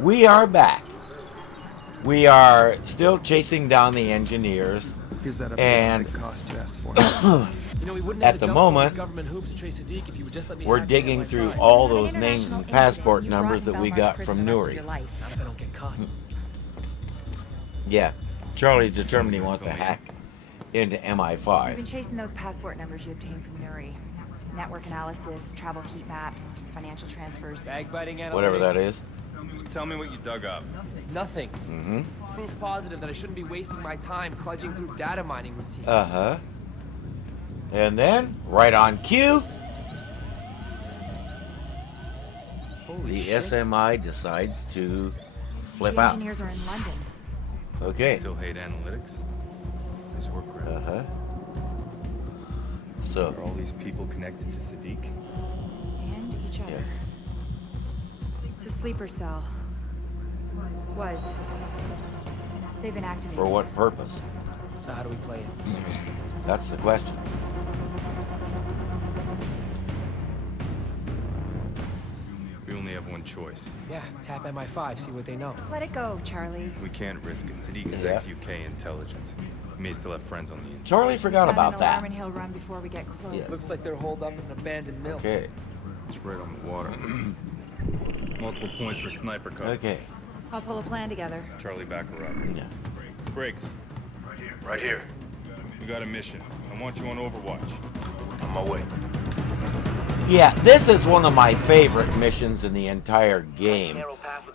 We are back. We are still chasing down the engineers, and at the moment, we're digging through all those names and passport numbers that we got from Nuri. Yeah, Charlie's determined he wants to hack into MI5. We've been chasing those passport numbers you obtained from Nuri. Network analysis, travel heat maps, financial transfers. Whatever that is. Just tell me what you dug up. Nothing. Mm-hmm. Proof positive that I shouldn't be wasting my time cludging through data mining routines. Uh-huh. And then, right on cue, the SMI decides to flip the out. engineers are in London. Okay. Still hate analytics? Nice work, Graham. Uh-huh. So, Are all these people connected to Sadiq? And each other. yeah. It's a sleeper cell. Was. They've been activated. For what purpose? So how do we play it? That's the question. We only have one choice. Yeah, tap MI5, see what they know. Let it go, Charlie. We can't risk it. Sadiq is Yeah. ex-UK intelligence. He may still have friends on the inside. Charlie forgot Sound about an that. alarm and he'll run before we get close. Yes. Looks like they're holed up in an abandoned mill. Okay. It's right on the water. Multiple points for sniper cover. Okay. I'll pull a plan together. Charlie, back her up. Yeah. Brakes. Right here. We got a mission. I want you on Overwatch. On my way. Yeah, this is one of my favorite missions in the entire game.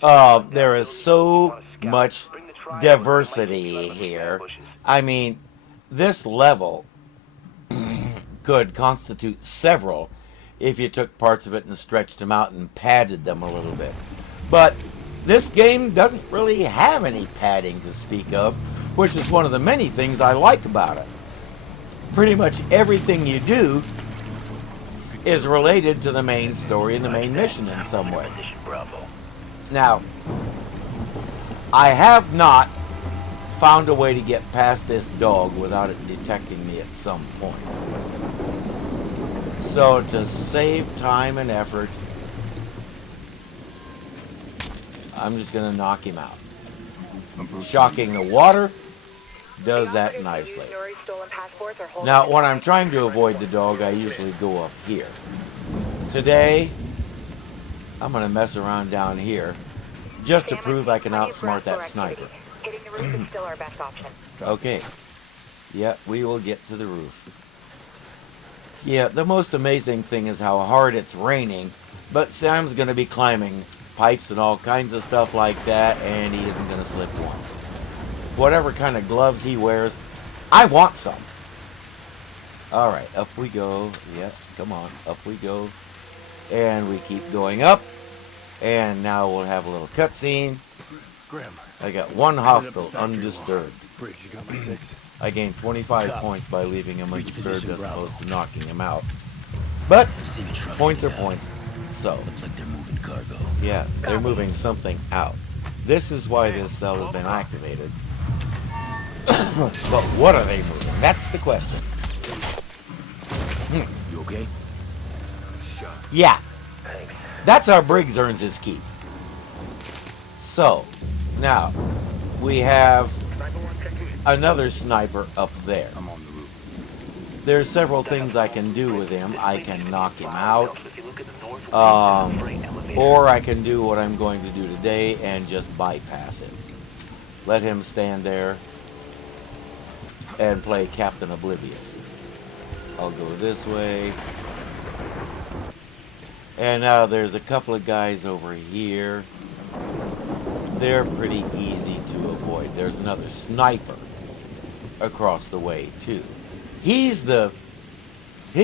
There is so much diversity here. I mean, this level could constitute several if you took parts of it and stretched them out and padded them a little bit. But this game doesn't really have any padding to speak of, which is one of the many things I like about it. Pretty much everything you do is related to the main story and the main mission in some way. Now, I have not found a way to get past this dog without it detecting me at some point. So to save time and effort, I'm just going to knock him out. Shocking the water does that nicely. Now, when I'm trying to avoid the dog, I usually go up here. Today, I'm going to mess around down here just to prove I can outsmart that sniper. Okay. Yeah, we will get to the roof. Yeah, the most amazing thing is how hard it's raining, but Sam's going to be climbing pipes and all kinds of stuff like that, and he isn't going to slip once. Whatever kind of gloves he wears, I want some. All right, up we go. Yeah, come on, up we go. And we keep going up, and now we'll have a little cutscene. Graham. I got one hostile undisturbed. Briggs, you got my 6. I gained 25 points by leaving him undisturbed as opposed to knocking him out. But points are points. So, looks like they're moving cargo. Yeah, they're moving something out. This is why this cell has been activated. But what are they moving? That's the question. You okay? Yeah. That's how Briggs earns his keep. So, now, we have another sniper up there. I'm on the roof. There's several things I can do with him. I can knock him out. Or I can do what I'm going to do today and just bypass him. Let him stand there and play Captain Oblivious. I'll go this way. And now there's a couple of guys over here. They're pretty easy to avoid. There's another sniper across the way too. He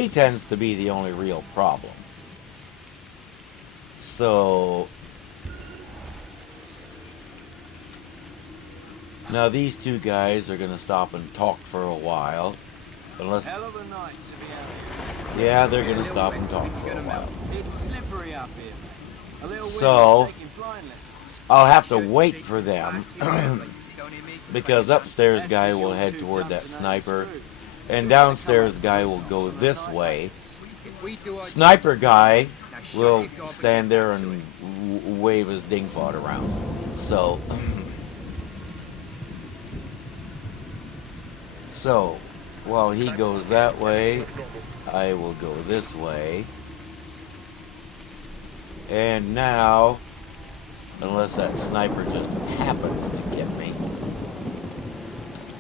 tends to be the only real problem. So now these two guys are going to stop and talk for a while. Unless, yeah, they're going to stop and talk for a while. So I'll have to wait for them because upstairs guy will head toward that sniper and downstairs guy will go this way. Sniper guy will stand there and wave his dingfod around. So, so while he goes that way, I will go this way. And now, unless that sniper just happens to get me,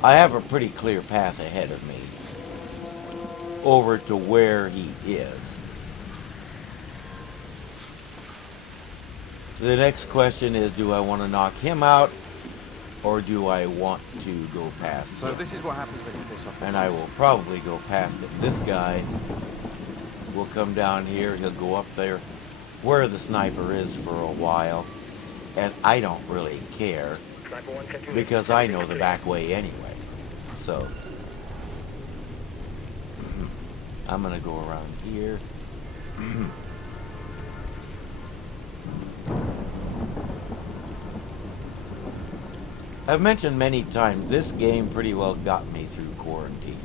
I have a pretty clear path ahead of me over to where he is. The next question is, do I want to knock him out, or do I want to go past So him? this is what happens when you piss off. And I will probably go past him. This guy will come down here. He'll go up there where the sniper is for a while. And I don't really care because I know the back way anyway. So I'm going to go around here. I've mentioned many times, this game pretty well got me through quarantine.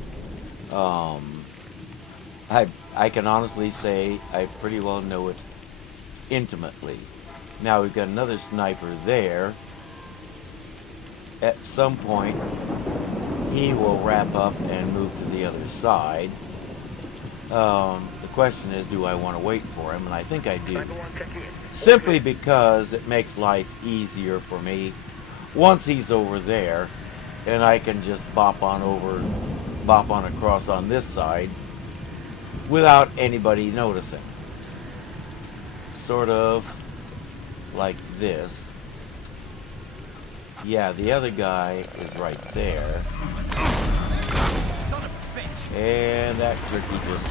I can honestly say I pretty well know it intimately. Now we've got another sniper there. At some point, he will wrap up and move to the other side. The question is, do I want to wait for him? And I think I do. Simply because it makes life easier for me once he's over there, and I can just bop on across on this side without anybody noticing. Sort of like this. Yeah, the other guy is right there. And that turkey just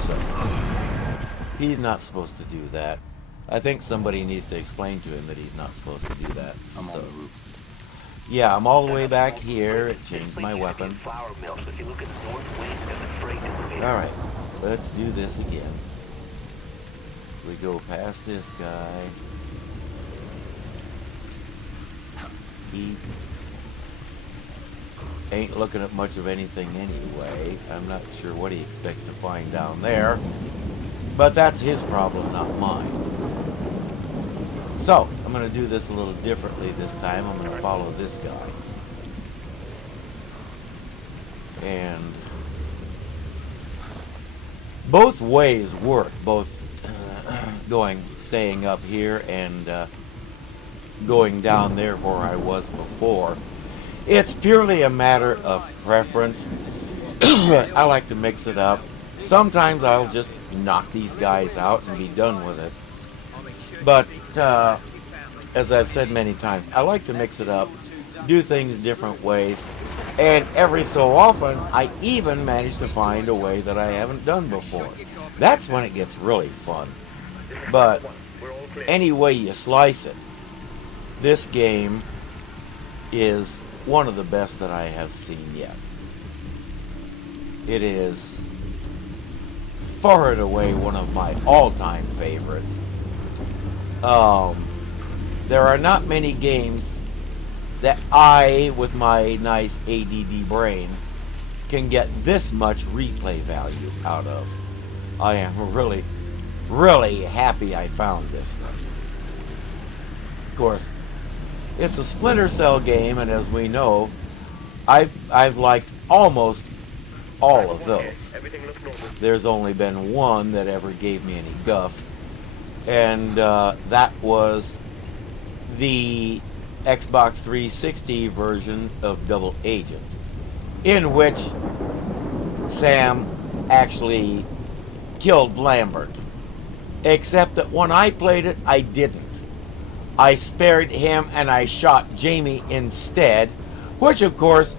so he's not supposed to do that. I think somebody needs to explain to him that he's not supposed to do that. I'm on the roof. Yeah, I'm all the way back here. It changed my weapon. Alright, let's do this again. We go past this guy. He ain't looking at much of anything anyway. I'm not sure what he expects to find down there. But that's his problem, not mine. So, I'm going to do this a little differently this time. I'm going to follow this guy. And both ways work. Both staying up here and going down there where I was before. It's purely a matter of preference. I like to mix it up. Sometimes I'll just knock these guys out and be done with it. But as I've said many times, I like to mix it up, do things different ways, and every so often I even manage to find a way that I haven't done before. That's when it gets really fun. But any way you slice it, this game is one of the best that I have seen yet. It is far and away one of my all-time favorites. There are not many games that I, with my nice ADD brain, can get this much replay value out of. I am really, really happy I found this one. Of course, it's a Splinter Cell game, and as we know, I've liked almost all of those. There's only been one that ever gave me any guff, and that was the Xbox 360 version of Double Agent, in which Sam actually killed Lambert. Except that when I played it, I didn't. I spared him and I shot Jamie instead, which of course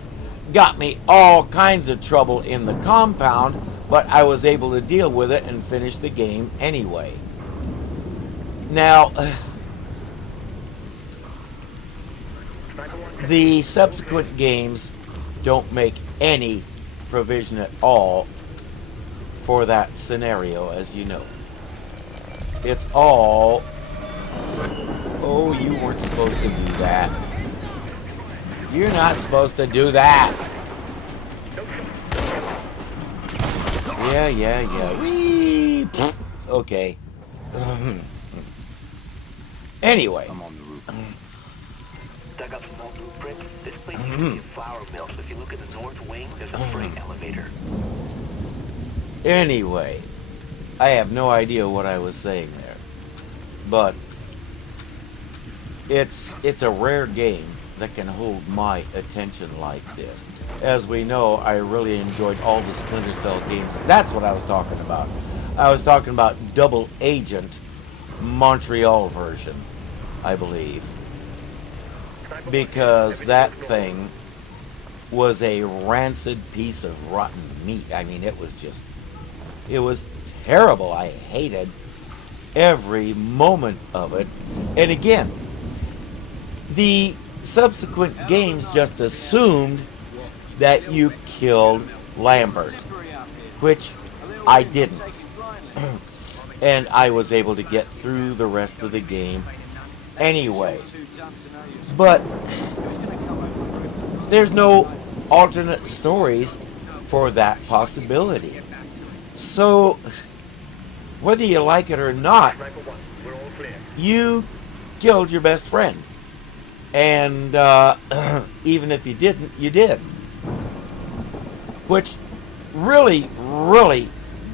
got me all kinds of trouble in the compound, but I was able to deal with it and finish the game anyway. Now, the subsequent games don't make any provision at all for that scenario, as you know. It's all, oh, you weren't supposed to do that. You're not supposed to do that. Yeah. Whee! Okay. Anyway. I'm on the roof. Dug up some old blueprints. This place used to be a flour mill, so if you look at the north wing, there's a freight elevator. Anyway, I have no idea what I was saying there, but it's a rare game that can hold my attention like this. As we know, I really enjoyed all the Splinter Cell games. That's what I was talking about. I was talking about Double Agent Montreal version, I believe, because that thing was a rancid piece of rotten meat. I mean, it was terrible. I hated every moment of it. And again, the subsequent games just assumed that you killed Lambert, which I didn't. And I was able to get through the rest of the game anyway. But there's no alternate stories for that possibility. So, whether you like it or not, you killed your best friend. And even if you didn't, you did. Which really, really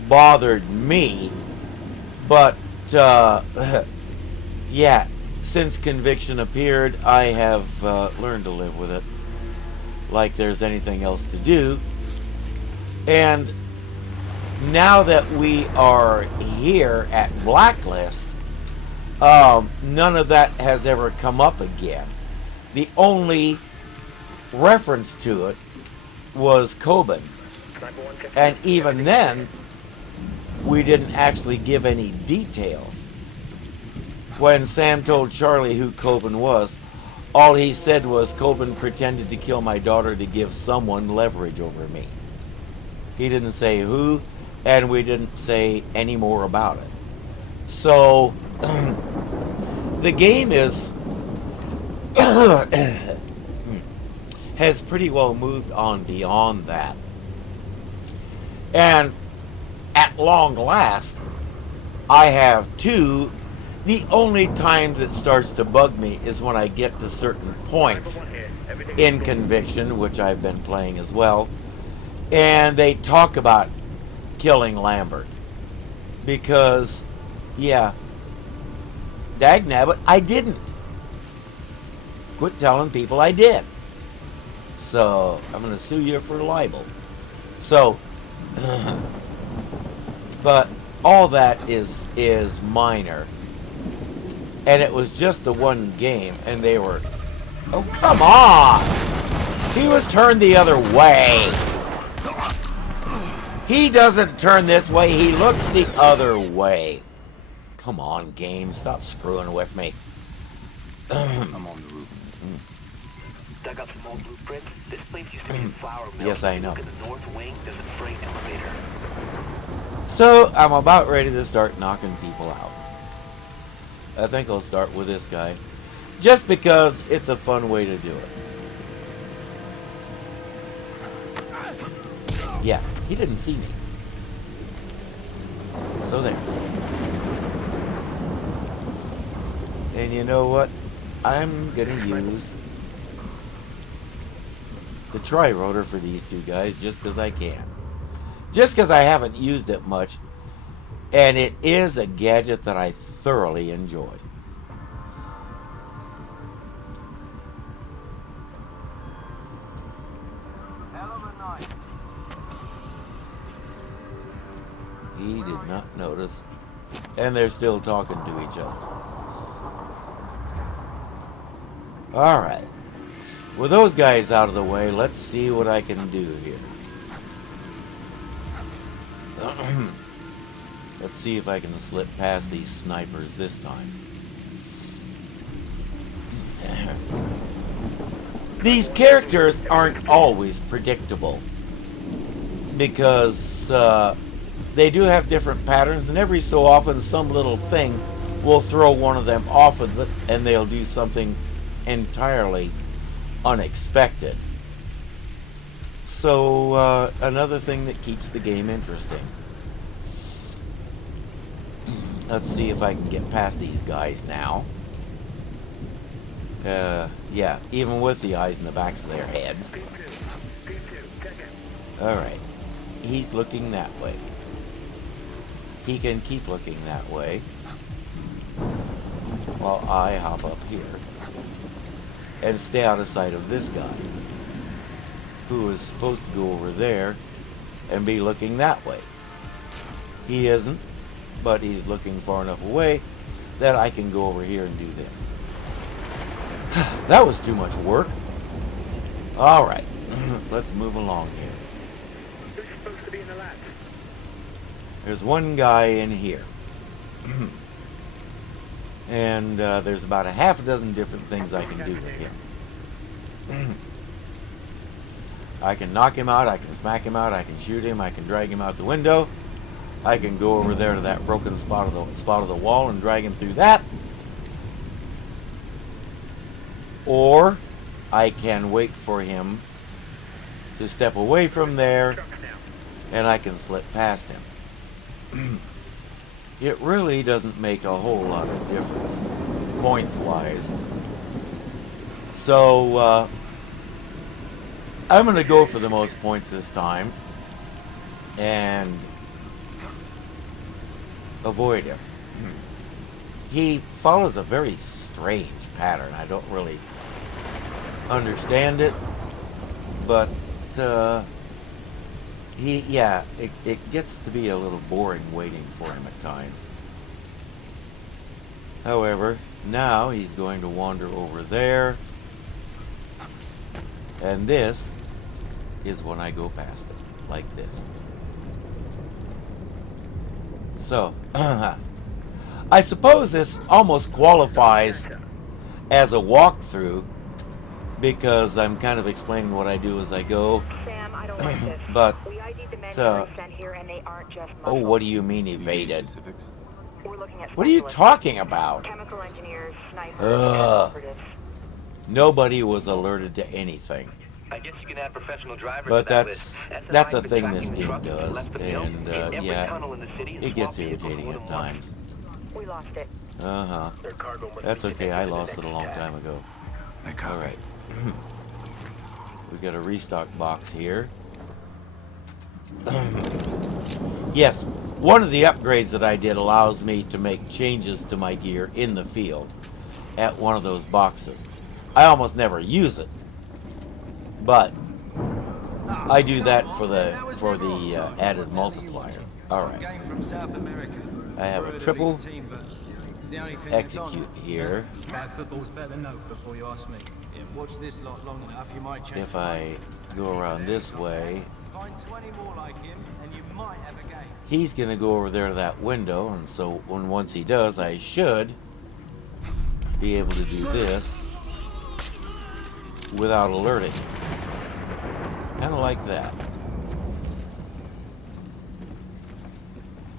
bothered me. But, yeah, since Conviction appeared, I have learned to live with it like there's anything else to do. And now that we are here at Blacklist, none of that has ever come up again. The only reference to it was Coben. And even then, we didn't actually give any details. When Sam told Charlie who Coben was, all he said was Coben pretended to kill my daughter to give someone leverage over me. He didn't say who, and we didn't say any more about it. So, the game is has pretty well moved on beyond that. And at long last, I have two. The only times it starts to bug me is when I get to certain points in Conviction, which I've been playing as well, and they talk about killing Lambert. Because, yeah, dagnabbit, I didn't. Quit telling people I did. So, I'm going to sue you for libel. So, but all that is minor. And it was just the one game, and they were, oh, come on! He was turned the other way. He doesn't turn this way, he looks the other way. Come on, game, stop screwing with me. I'm on the roof. Dug up some old blueprints. This place used to be a flour mill. Yes, I know. Look at the north wing, there's a freight elevator. So, I'm about ready to start knocking people out. I think I'll start with this guy. Just because it's a fun way to do it. Yeah, he didn't see me. So there. And you know what? I'm gonna use the tri-rotor for these two guys just because I can. Just because I haven't used it much. And it is a gadget that I thoroughly enjoy. He did not notice. And they're still talking to each other. Alright. With those guys out of the way, let's see what I can do here. Let's see if I can slip past these snipers this time. These characters aren't always predictable because they do have different patterns, and every so often some little thing will throw one of them off of it and they'll do something entirely unexpected. So another thing that keeps the game interesting. Let's see if I can get past these guys now. Yeah, even with the eyes in the backs of their heads. Alright. He's looking that way. He can keep looking that way. While I hop up here. And stay out of sight of this guy. Who is supposed to go over there and be looking that way. He isn't, but he's looking far enough away that I can go over here and do this. That was too much work. Alright, let's move along here. Who's supposed to be in the lab? There's one guy in here. And there's about a half a dozen different things I can do with him. I can knock him out, I can smack him out, I can shoot him, I can drag him out the window. I can go over there to that broken spot of the wall and drag him through that. Or I can wait for him to step away from there and I can slip past him. It really doesn't make a whole lot of difference points wise. So I'm going to go for the most points this time and avoid him. He follows a very strange pattern. I don't really understand it, but it gets to be a little boring waiting for him at times. However, now he's going to wander over there, and this is when I go past it, like this. So, I suppose this almost qualifies as a walkthrough because I'm kind of explaining what I do as I go. Sam, I don't like this. But, We ID'd the men who were sent here, and they aren't just oh, muscle. what do you mean evaded? Specifics? We're looking at What are you specialists, talking about? chemical engineers, snipers, Ugh. operatives. Nobody was alerted to anything. I guess you can add professional drivers But to that that's list. that's a I've been thing tracking this the game truck that does, left the mill. and In every yeah, tunnel in the city is it gets swamp vehicles irritating with at them marked. times. We lost it. Uh-huh. Their cargo must That's be okay, I connected to the lost it a next long cab. time ago. I copy. Alright. We got a restock box here. Yes, one of the upgrades that I did allows me to make changes to my gear in the field at one of those boxes. I almost never use it, but I do that for the added multiplier. Alright. I have a triple execute here. Bad football's better than no football, you ask me. Yeah, watch this lot long enough, you might change. If I go around this way, Find 20 more like him, and you might have a game. he's gonna go over there to that window, and so once he does, I should be able to do this without alerting him. Kind of like that.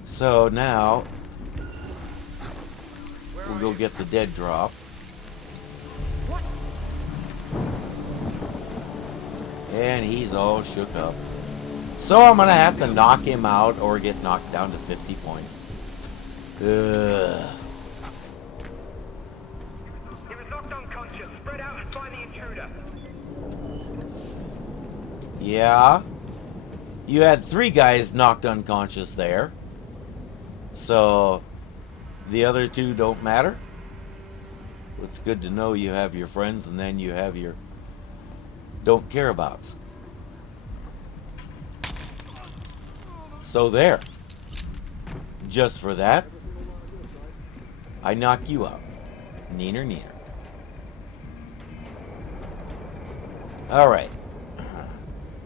So now we'll go get the dead drop. And he's all shook up. So I'm gonna have to knock him out or get knocked down to 50 points. Ugh. He was knocked unconscious. Spread out and find the intruder. Yeah. You had 3 guys knocked unconscious there. So the other 2 don't matter. It's good to know you have your friends and then you have your don't care abouts. So there. Just for that, I knock you out. Neener, neener. Alright.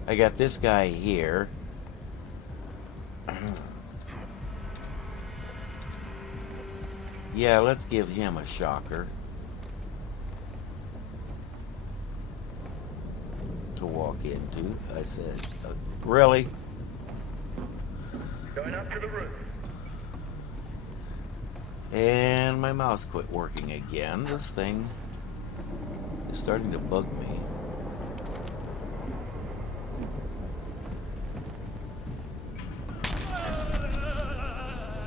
I got this guy here. Yeah, let's give him a shocker. To walk into. I said, really? Going up to the roof. And my mouse quit working again. This thing is starting to bug me.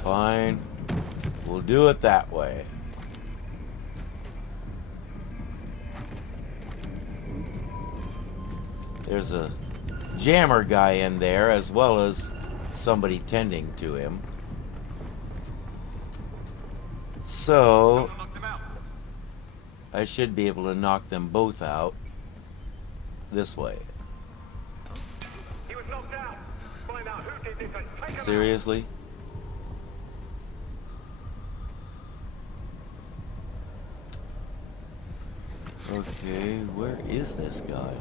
Fine. We'll do it that way. There's a jammer guy in there, as well as somebody tending to him. So I should be able to knock them both out this way. Seriously? Okay, where is this guy?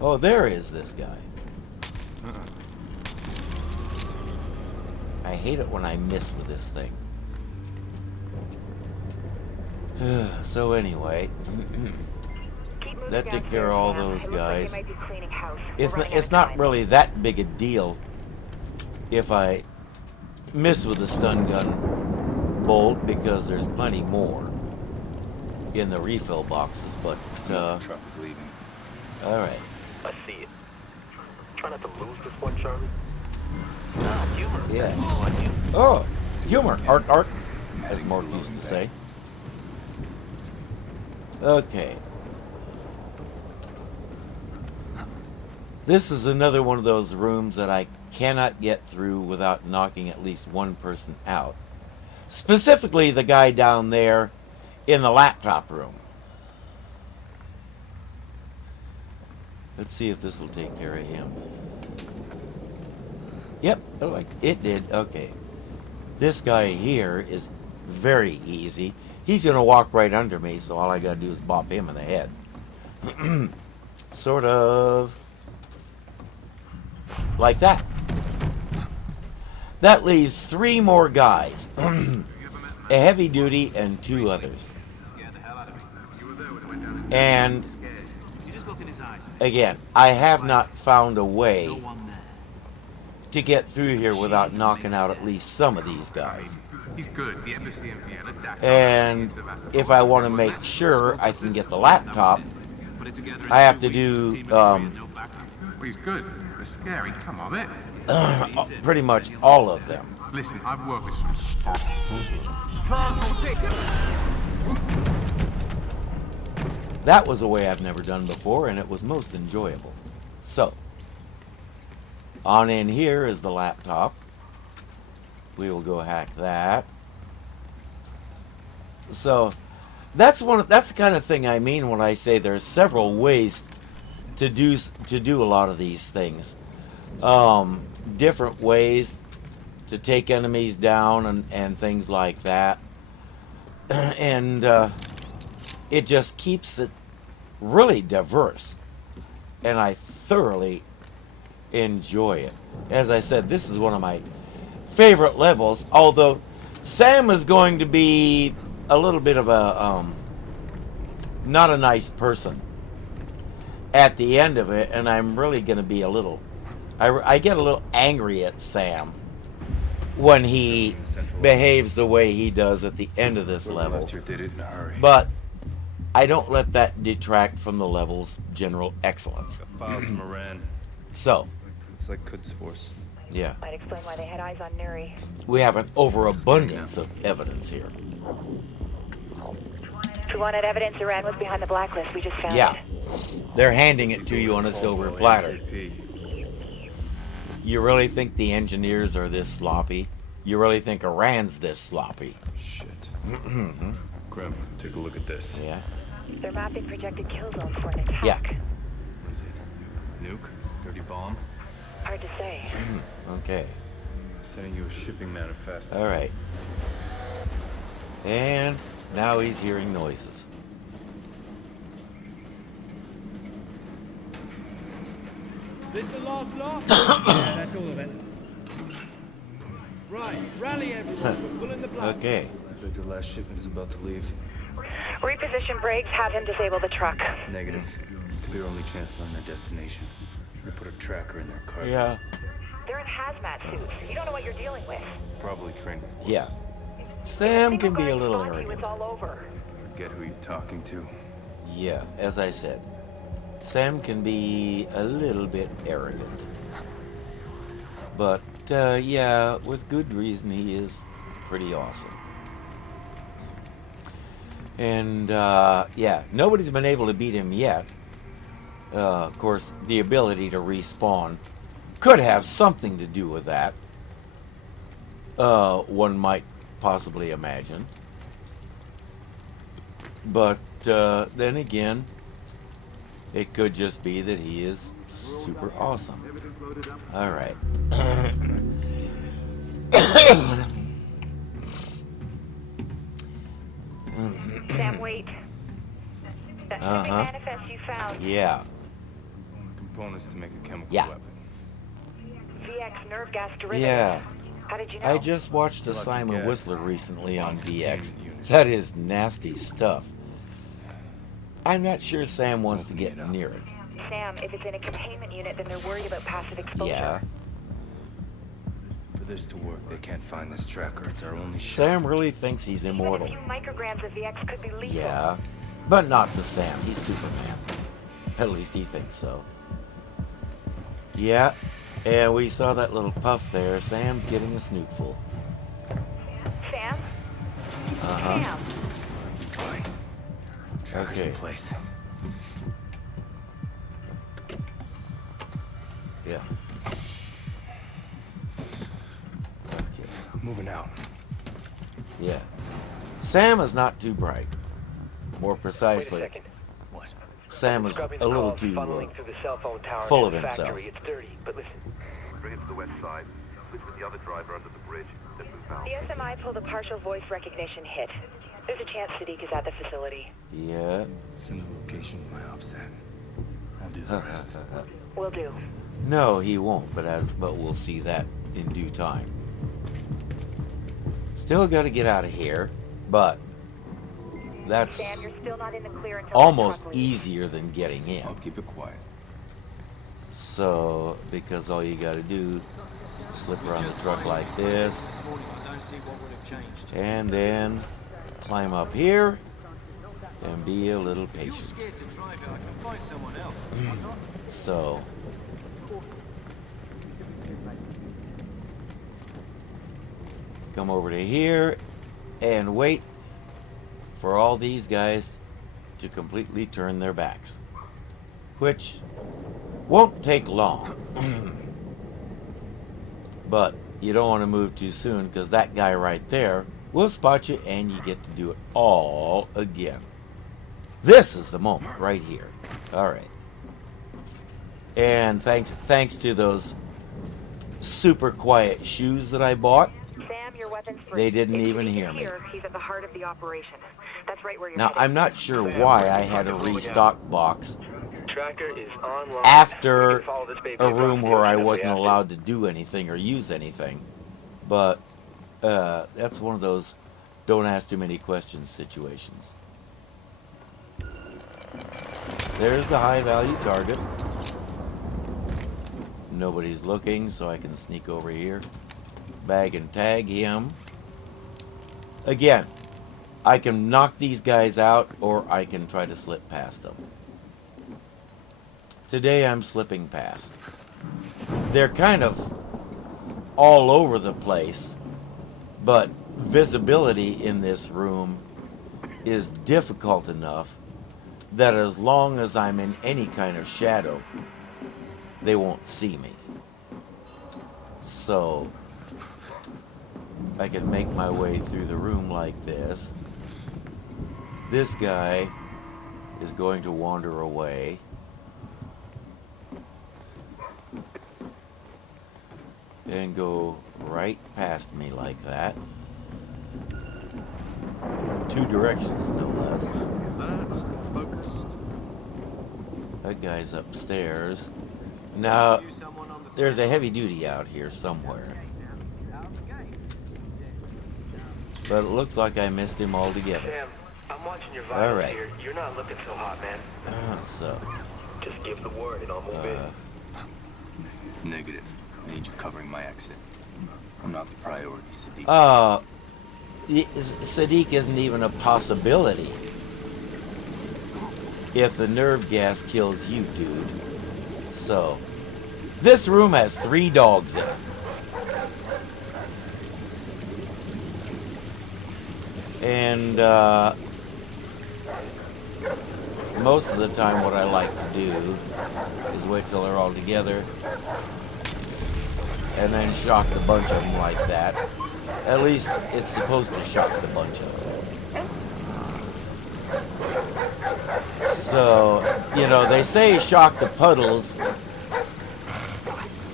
Oh, there is this guy. I hate it when I miss with this thing. So anyway, that took care of all those guys. It's not really that big a deal if I miss with the stun gun bolt, because there's plenty more in the refill boxes. But Truck is leaving. all right. I see it. Try not to lose this one, Charlie. Humor. Yeah. You want you? Oh, humor. Art, as Mark used to say. Okay. This is another one of those rooms that I cannot get through without knocking at least one person out. Specifically, the guy down there in the laptop room. Let's see if this will take care of him. Yep, it did. Okay. This guy here is very easy. He's going to walk right under me, so all I got to do is bop him in the head. Sort of like that. That leaves 3 more guys. A heavy duty and 2 others. And again, I have not found a way to get through here without knocking out at least some of these guys. He's good. The embassy in Vienna. And if I want to make sure I can get the laptop, I have to do He's good. They're scary. Come on, it. pretty much all of them. Listen, I've worked with some. That was a way I've never done before, and it was most enjoyable. So, on in here is the laptop. We will go hack that. So, that's the kind of thing I mean when I say there's several ways to do a lot of these things. Different ways to take enemies down and things like that. And it just keeps it really diverse, and I thoroughly enjoy it. As I said, this is one of my favorite levels, although Sam is going to be a little bit of a not a nice person at the end of it, and I'm really going to be a little I get a little angry at Sam when he behaves the way he does at the end of this level. Left here did it in a hurry. But I don't let that detract from the level's general excellence. The files from Iran. So, Looks like Quds Force. yeah, Might explain why they had eyes on Nuri. we have an overabundance of evidence here. If we wanted evidence Iran was behind the blacklist, we just found Yeah, it. they're handing it to you on a silver platter. You really think the engineers are this sloppy? You really think Iran's this sloppy? Shit. Grim, take a look at this. Yeah. They're mapping projected kill zones for an attack. Yeah. What is it? Nuke? Dirty bomb? Hard to say. Okay. Sending you a shipping manifest. All right. And now he's hearing noises. This the last lot? Yeah, that's all of it. Right, rally everyone. We're pulling the plug. Okay. Looks like their last shipment is about to leave. Reposition brakes, have him disable the truck. Negative. Could be our only chance to learn their destination. We put a tracker in their car. Yeah. They're in hazmat suits. You don't know what you're dealing with. Probably trained with Quds. Yeah. Sam can be a little It's arrogant. all over. Forget who you're talking to. Yeah, as I said, Sam can be a little bit arrogant. But yeah, with good reason, he is pretty awesome. And, yeah, nobody's been able to beat him yet. Of course, the ability to respawn could have something to do with that. One might possibly imagine. But, then again, it could just be that he is super awesome. Alright. Sam, wait. That shipping manifest you found. Yeah. Components to make a chemical Yeah. weapon. VX nerve gas derivative. Yeah. How did you know? I just watched a Lucky Simon gas. Whistler recently on VX. Containment unit. That is nasty stuff. I'm not sure Sam wants to get near it. Sam, if it's in a containment unit, then they're worried about passive exposure. Yeah. For this to work, they can't find this tracker. It's our only shot. Sam really thinks he's immortal. Even a few micrograms of VX could be lethal. Yeah. But not to Sam. He's Superman. At least he thinks so. Yeah. And we saw that little puff there. Sam's getting a snootful. Sam? Uh-huh. Sam? Fine. Tracker's Okay. in place. Yeah. Okay. Moving out. Yeah. Sam is not too bright. More Wait a precisely, second. What? Sam is Scrubbing a the little calls, too funneling through the cell phone tower full near of the himself. factory. It's dirty, but listen. Bring it to the west side. Switch with the other driver under the bridge. Then move out. The SMI pulled a partial voice recognition hit. There's a chance Sadiq is at the facility. Yeah. Send the location of my ops at. I'll do the rest. Will do. No, he won't, but we'll see that in due time. Still got to get out of here, but that's Sam, you're still not in the clear until almost the truck leaves. easier than getting in. I'll keep it quiet. So, because all you got to do, slip around the truck like this, This morning, I don't see what would have changed. and then climb up here, and be a little If you're patient. scared to drive it, I can find someone else. So, come over to here and wait for all these guys to completely turn their backs, which won't take long. But you don't want to move too soon, because that guy right there will spot you and you get to do it all again. This is the moment right here. All right. And thanks to those super quiet shoes that I bought, Sam, your weapon's free. they didn't If even Sadiq hear is me. here, he's at the heart of the operation. That's right where you're Now, headed. I'm not sure why I had a restock box Tracker is online. We after can follow this baby a across room the where I ocean if we wasn't have to. allowed to do anything or use anything. But that's one of those don't ask too many questions situations. There's the high value target. Nobody's looking, so I can sneak over here, bag and tag him. Again, I can knock these guys out, or I can try to slip past them. Today I'm slipping past. They're kind of all over the place, but visibility in this room is difficult enough that as long as I'm in any kind of shadow, they won't see me. So I can make my way through the room like this. This guy is going to wander away. And go right past me like that. Two directions, no less. Relaxed, focused. That guy's upstairs. Now, there's a heavy duty out here somewhere. But it looks like I missed him altogether. Sam, I'm watching your All vitals right. here. You're not looking so hot, man. So, Just give the word and I'll move in. Negative. I need you covering my exit. I'm not the priority, Sadiq. Sadiq isn't even a possibility if the nerve gas kills you, dude. So, this room has 3 dogs in it. And most of the time what I like to do is wait till they're all together and then shock a bunch of them like that. At least it's supposed to shock the bunch of them. So, you know, they say shock the puddles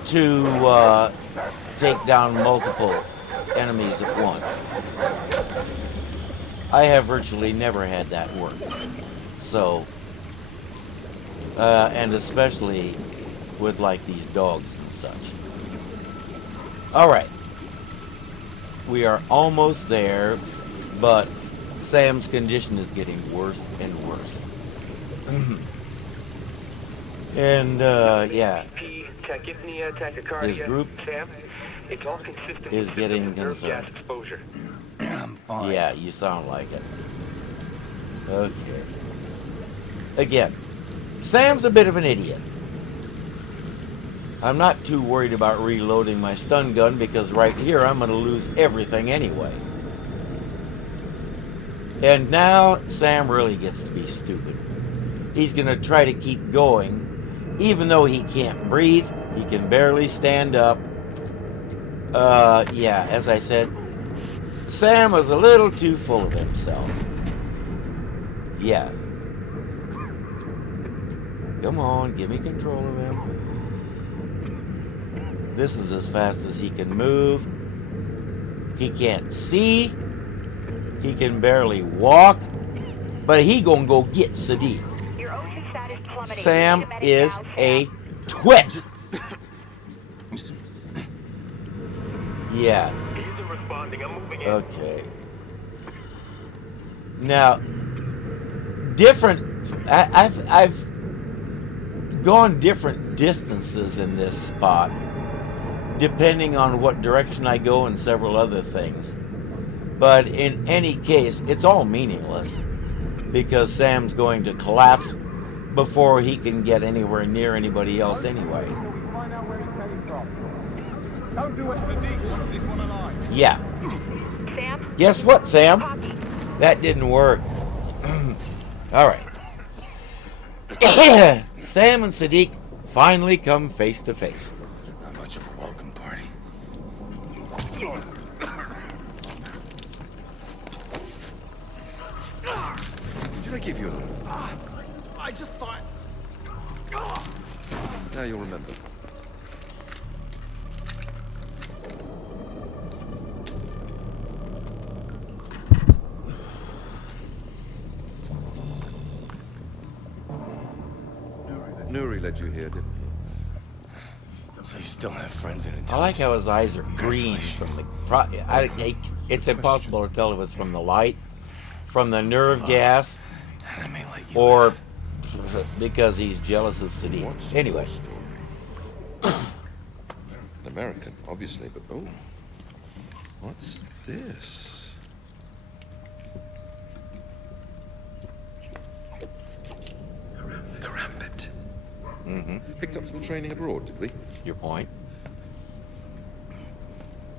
to take down multiple enemies at once. I have virtually never had that work. So, and especially with like these dogs and such. Alright. We are almost there, but Sam's condition is getting worse and worse. And, yeah. His group is getting concerned. I'm fine. Yeah, you sound like it. Okay. Again, Sam's a bit of an idiot. I'm not too worried about reloading my stun gun because right here I'm going to lose everything anyway. And now Sam really gets to be stupid. He's going to try to keep going even though he can't breathe, he can barely stand up. Yeah, as I said, Sam is a little too full of himself. Yeah. Come on, give me control of him. This is as fast as he can move. He can't see. He can barely walk. But he gonna go get Sadiq. Sam is a twit. Yeah. Okay. Now, different. I've gone different distances in this spot, depending on what direction I go and several other things. But in any case, it's all meaningless because Sam's going to collapse before he can get anywhere near anybody else anyway. Yeah. Sam? Guess what, Sam? That didn't work. All right. Sam and Sadiq finally come face to face. Not much of a welcome party. Did I give you a little? I just thought... Now you'll remember. Nuri led you here, didn't he? So you still have friends in intelligence? I like how his eyes are green from the... it's impossible to tell if it's from the light, from the nerve gas, or because he's jealous of Sadiq. Anyway. American, obviously, but oh. What's this? Karambit. Mm-hmm. Picked up some training abroad, did we? Your point.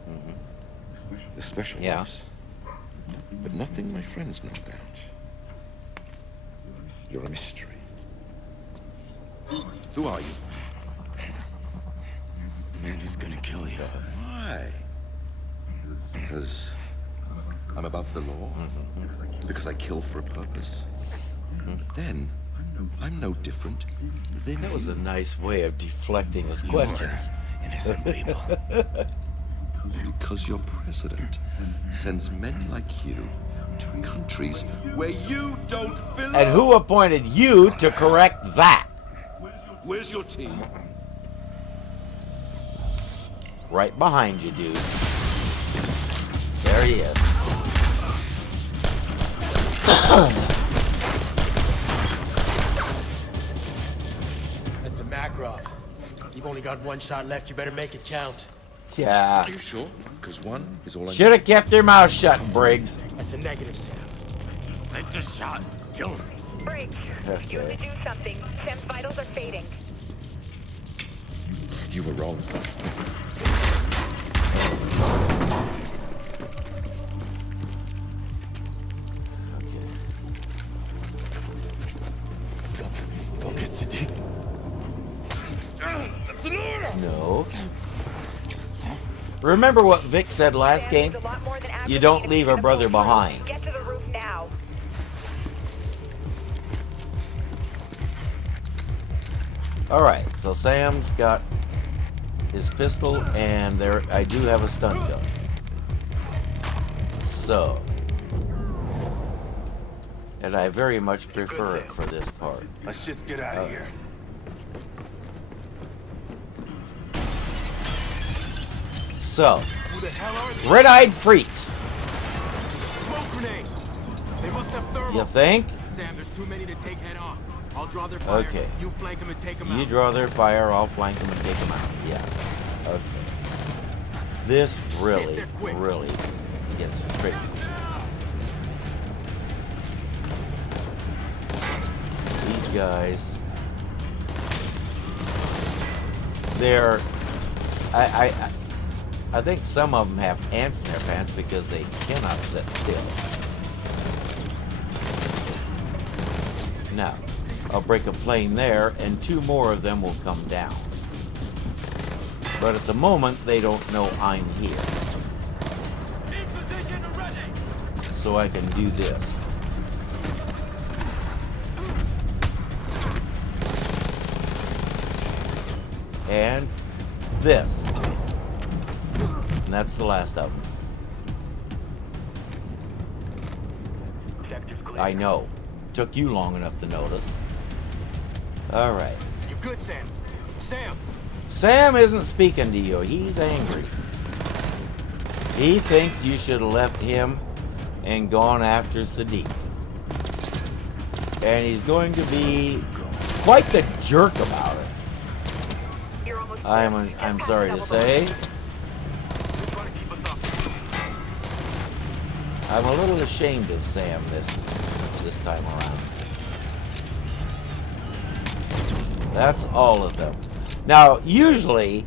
Mm-hmm. The special ops. But nothing my friends know about. You're a mystery. Who are you? Man who's gonna kill you. Why? Because I'm above the law? Because I kill for a purpose? But then, I'm no different than That was a nice way of deflecting his questions. Innocent people. Because your president sends men like you to countries where you don't belong. And who appointed you to correct that? Where's your team? Right behind you, dude. There he is. That's a Makarov. You've only got one shot left. You better make it count. Yeah. Are you sure? Because one is all I Should have kept your mouth shut, Briggs. That's a negative, Sam. Take this shot. Kill him. Briggs, you have to do something. Sam's vitals are fading. You were wrong. No. Remember what Vic said last game? You don't leave a brother behind. Get to the roof now. Alright, so Sam's got his pistol, and there I do have a stun gun. So, and I very much prefer it for this part. Let's just get out of here. So, Who the hell are they? red-eyed freaks. Smoke grenade. They must have thermal. You think? Sam, there's too many to take head on. I'll draw their fire. Okay. You flank them and take them You out. draw their fire, I'll flank them and take them out. Yeah. Okay. This really, really gets tricky. These guys, they're, I think some of them have ants in their pants because they cannot sit still. Now, I'll break a plane there, and 2 more of them will come down. But at the moment, they don't know I'm here. In position and ready. So I can do this. And this. And that's the last of them. I know. Took you long enough to notice. Alright. You good, Sam? Sam. Sam isn't speaking to you. He's angry. He thinks you should have left him and gone after Sadiq. And he's going to be quite the jerk about it. I'm sorry to say. I'm a little ashamed of Sam this time around. That's all of them. Now, usually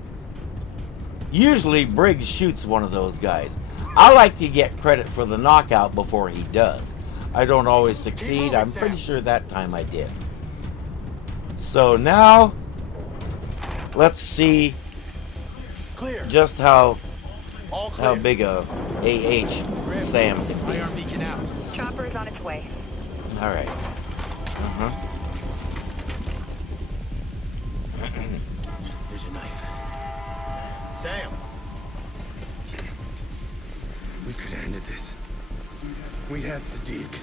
Briggs shoots one of those guys. I like to get credit for the knockout before he does. I don't always succeed. I'm pretty sure that time I did. So now, let's see just how big a AH Sam can be. IR beacon out. Chopper is on its way. All right. Here's your knife. Sam. We could have ended this. We had Sadiq.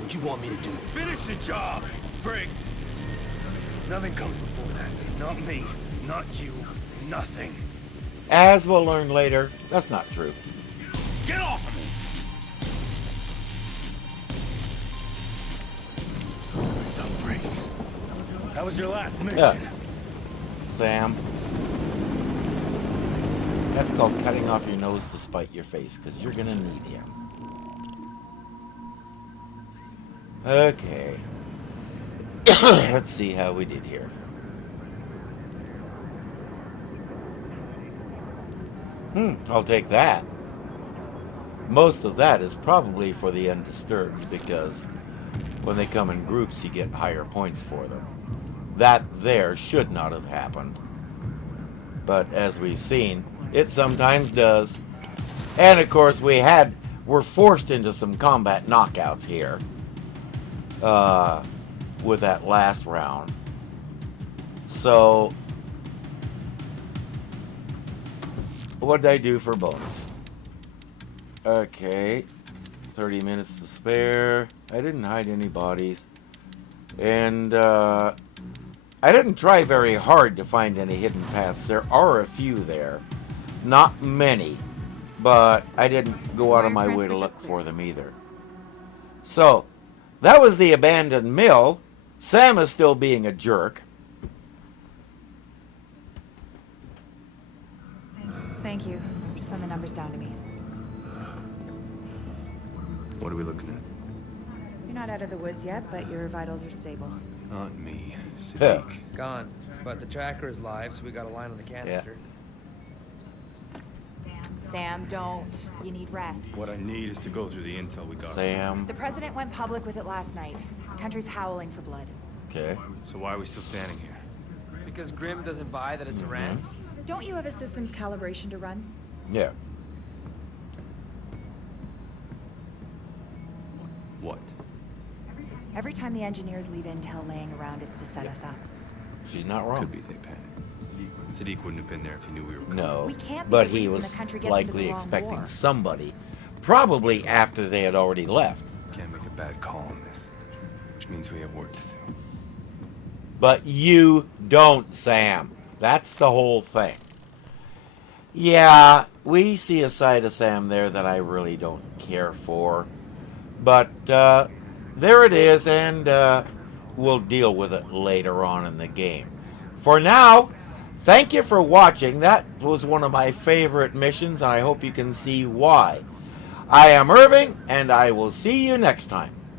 What you want me to do? Finish the job, Briggs. Nothing comes before that. Not me. Not you. Nothing. As we'll learn later, that's not true. Get off of me! Done, Briggs. That was your last mission. Yeah. Sam. That's called cutting off your nose to spite your face, because you're going to need him. Okay. Let's see how we did here. I'll take that. Most of that is probably for the undisturbed, because when they come in groups, you get higher points for them. That there should not have happened. But as we've seen, it sometimes does. And of course, we're forced into some combat knockouts here. With that last round. So, what did I do for bonus? Okay, 30 minutes to spare. I didn't hide any bodies. And, I didn't try very hard to find any hidden paths. There are a few there. Not many. But I didn't go out of my way to look for them either. So, that was the abandoned mill. Sam is still being a jerk. Thank you. Just send the numbers down to me. What are we looking at? You're not out of the woods yet, but your vitals are stable. Not me. Yeah. Sadiq. Gone. But the tracker is live, so we got a line on the canister. Sam, don't. You need rest. What I need is to go through the intel we got. Sam. The president went public with it last night. The country's howling for blood. Okay. So why are we still standing here? because Grim doesn't buy that it's a ram? Don't you have a systems calibration to run? Yeah. What? Every time the engineers leave intel laying around, it's to set us up. She's not wrong. Could be they panicked. Sadiq wouldn't have been there if he knew we were coming. No, We can't be but the he reason was the country gets into likely the wrong expecting war. somebody, probably after they had already left. Can't make a bad call on this, which means we have work to do. But you don't, Sam. That's the whole thing. Yeah, we see a side of Sam there that I really don't care for. But there it is, and we'll deal with it later on in the game. For now, thank you for watching. That was one of my favorite missions, and I hope you can see why. I am Irving, and I will see you next time.